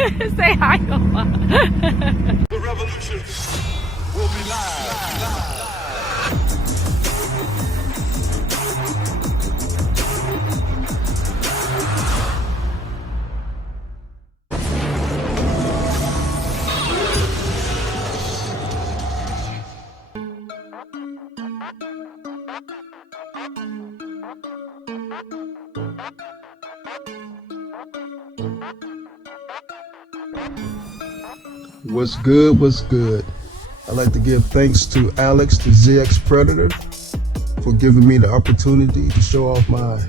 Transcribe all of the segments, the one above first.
Say hi, Oma. The revolution will be live. What's good? What's good? I'd like to give thanks to Alex, the ZX Predator, for giving me the opportunity to show off my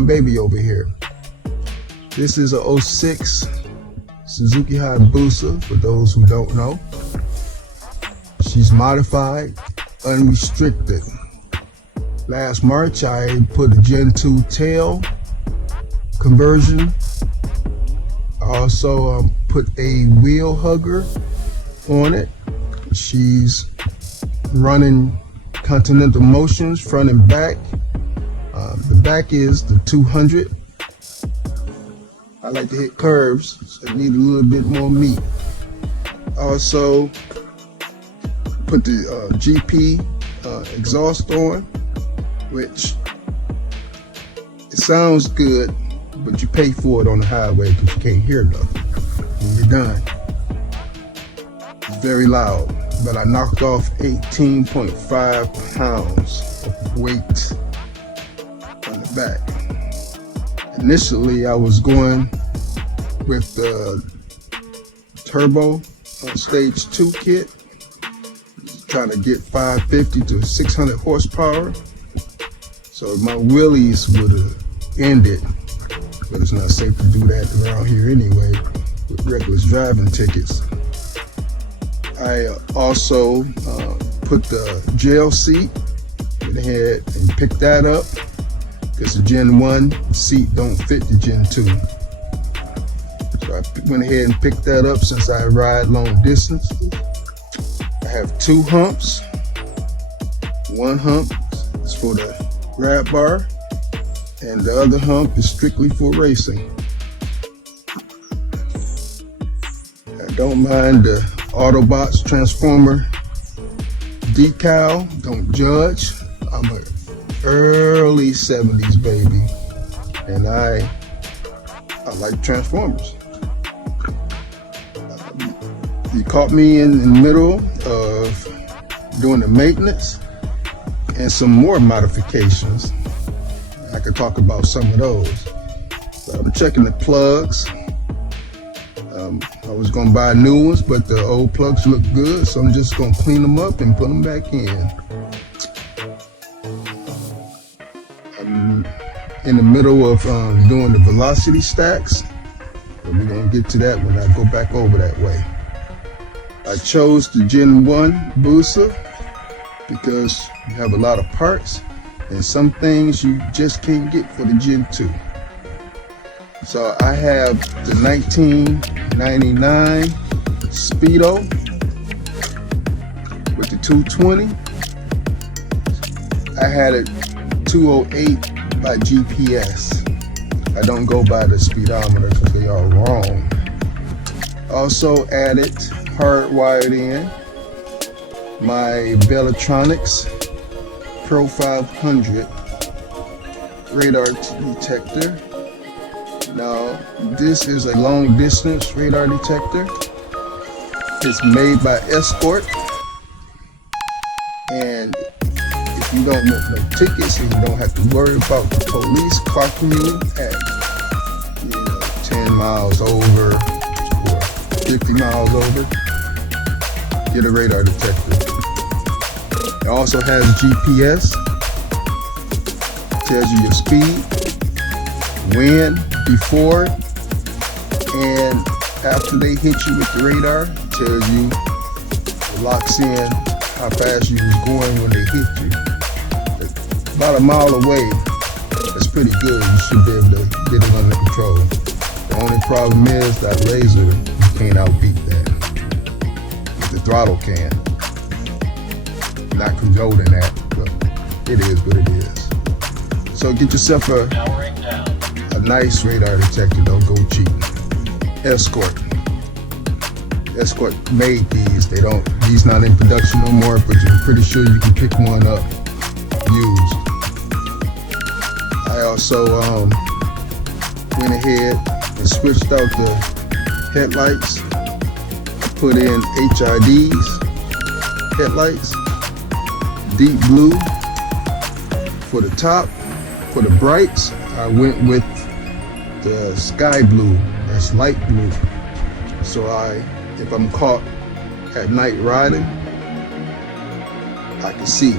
baby over here. This is a 06 Suzuki Busa, for those who don't know. She's modified, unrestricted. Last March, I put a Gen 2 tail conversion. I also put a wheel hugger on it. She's running continental motions, front and back. The back is the 200. I like to hit curves, so I need a little bit more meat. Also put the GP exhaust on, which it sounds good, but you pay for it on the highway because you can't hear nothing when you're done. It's very loud, but I knocked off 18.5 pounds of weight on the back. Initially, I was going with the turbo stage 2 kit, trying to get 550 to 600 horsepower. So my wheelies would have ended, but it's not safe to do that around here anyway with reckless driving tickets. I also put the gel seat, went ahead and picked that up because the Gen 1 seat don't fit the Gen 2. So I went ahead and picked that up since I ride long distance. I have 2 humps. One hump is for the grab bar, and the other hump is strictly for racing. I don't mind the Autobots Transformer decal, don't judge. I'm an early 70s baby, and I like Transformers. You caught me in the middle of doing the maintenance and some more modifications. I could talk about some of those. But I'm checking the plugs. I was gonna buy new ones, but the old plugs look good, so I'm just gonna clean them up and put them back in. I'm in the middle of doing the velocity stacks, but we're gonna get to that when I go back over that way. I chose the Gen 1 Busa because you have a lot of parts and some things you just can't get for the Gen 2. So I have the 1999 Speedo with the 220. I had it 208 by GPS. I don't go by the speedometer because they are wrong. Also added, hardwired in, my Beltronics Pro 500 radar detector. Now, this is a long distance radar detector. It's made by Escort. And if you don't want no tickets and you don't have to worry about the police clocking you at 10 miles over or 50 miles over, get a radar detector. It also has GPS, tells you your speed, when, before, and after they hit you with the radar, it tells you, it locks in how fast you was going when they hit you. About a mile away, that's pretty good. You should be able to get it under control. The only problem is that laser, you can't outbeat that. The throttle can. Not condoning that, but it is what it is. So get yourself a nice radar detector, don't go cheap. Escort. Escort made these. These not in production no more, but I'm pretty sure you can pick one up used. I also went ahead and switched out the headlights. I put in HIDs headlights, deep blue for the top. For the brights, I went with the sky blue, that's light blue. So if I'm caught at night riding, I can see.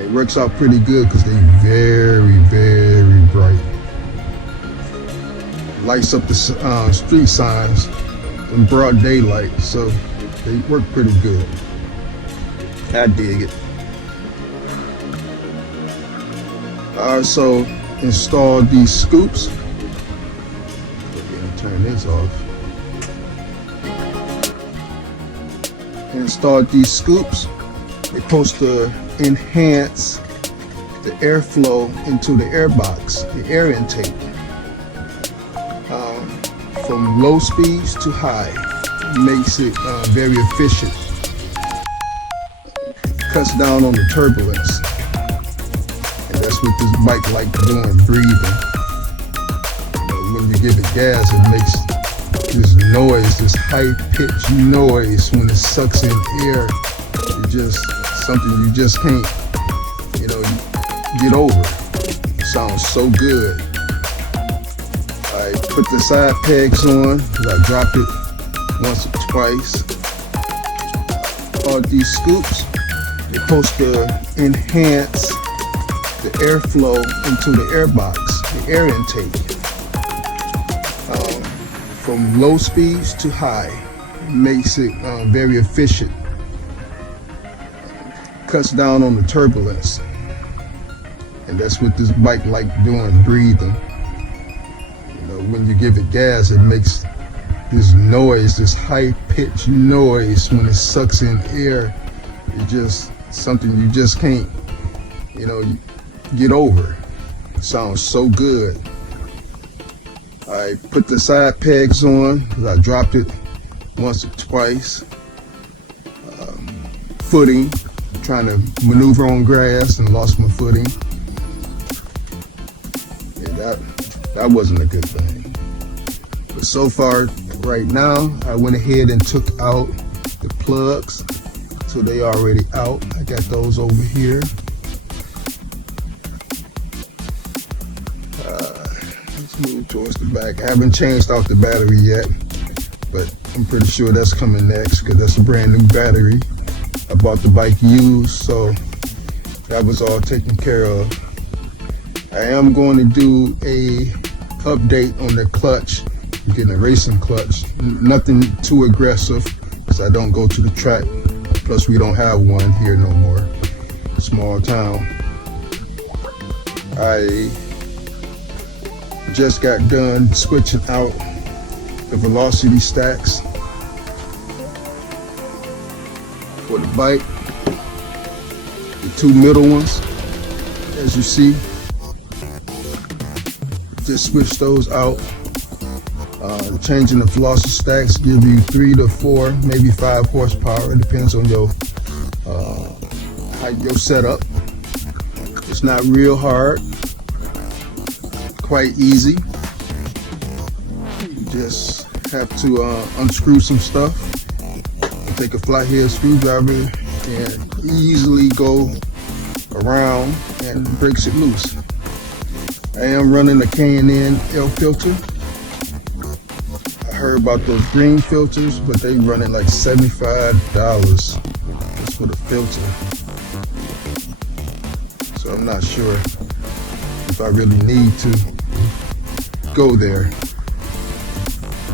It works out pretty good because they're very, very bright. Lights up the street signs in broad daylight, so they work pretty good. I dig it. I also installed these scoops. Turn this off. Installed these scoops. They're supposed to enhance the airflow into the airbox, the air intake, from low speeds to high. Makes it very efficient. Cuts down on the turbulence. And that's what this bike like doing, breathing. When you give it gas, it makes this noise, this high-pitched noise when it sucks in air. It's just something you just can't, get over. It sounds so good. I put the side pegs on because I dropped it once or twice. All these scoops, they're supposed to enhance the airflow into the airbox, the air intake, from low speeds to high. Makes it very efficient. Cuts down on the turbulence. And that's what this bike like doing, breathing. When you give it gas, it makes this noise, this high-pitched noise when it sucks in air. It's just something you just can't, get over. It sounds so good. I put the side pegs on because I dropped it once or twice. Footing, trying to maneuver on grass and lost my footing. Yeah, that wasn't a good thing. But so far, right now, I went ahead and took out the plugs. So they already out. I got those over here. Let's move towards the back. I haven't changed out the battery yet, but I'm pretty sure that's coming next because that's a brand new battery. I bought the bike used, so that was all taken care of. I am going to do a update on the clutch, getting a racing clutch. Nothing too aggressive because I don't go to the track. Plus we don't have one here no more. Small town. I just got done switching out the velocity stacks for the bike. The two middle ones, as you see. Just switch those out. Changing the velocity stacks give you 3 to 4, maybe 5 horsepower. It depends on your setup. It's not real hard. Quite easy. You just have to unscrew some stuff. Take a flathead screwdriver and easily go around and breaks it loose. I am running a K&N L filter. I heard about those green filters, but they running like $75 just for the filter. So I'm not sure if I really need to go there.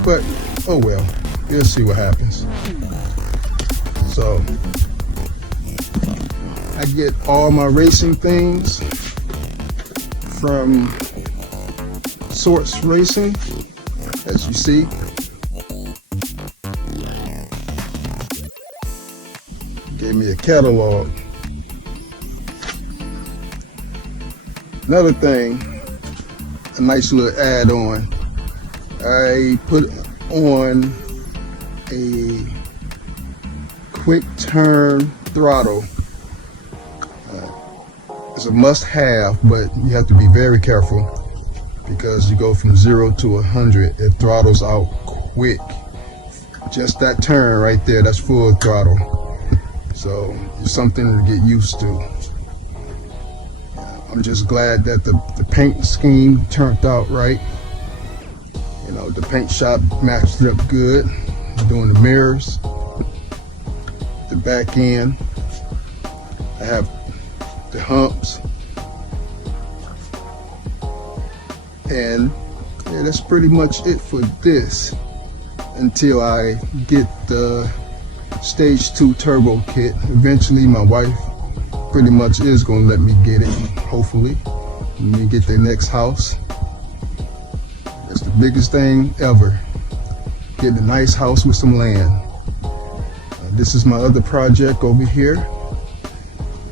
But, oh well, we'll see what happens. So, I get all my racing things from Source Racing, as you see. Gave me a catalog. Another thing, a nice little add-on. I put on a quick turn throttle. It's a must-have, but you have to be very careful because you go from 0 to 100. It throttles out quick. Just that turn right there, that's full throttle. So it's something to get used to. I'm just glad that the paint scheme turned out right. You know, the paint shop matched it up good. Doing the mirrors, the back end. I have the humps. And yeah, that's pretty much it for this until I get the stage 2 turbo kit. Eventually my wife pretty much is going to let me get it, hopefully, when we get the next house. That's the biggest thing ever, getting a nice house with some land. This is my other project over here,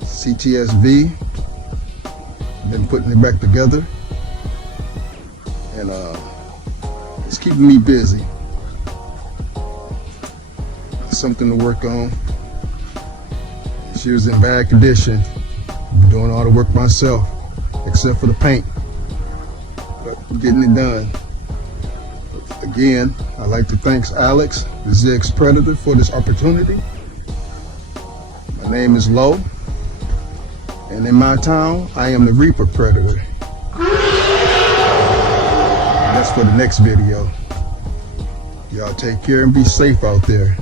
CTSV. Been putting it back together, and it's keeping me busy. Something to work on. She was in bad condition. I'm doing all the work myself, except for the paint. But getting it done. Again, I'd like to thank Alex, the ZX Predator, for this opportunity. My name is Lowe, and in my town, I am the Reaper Predator. That's for the next video. Y'all take care and be safe out there.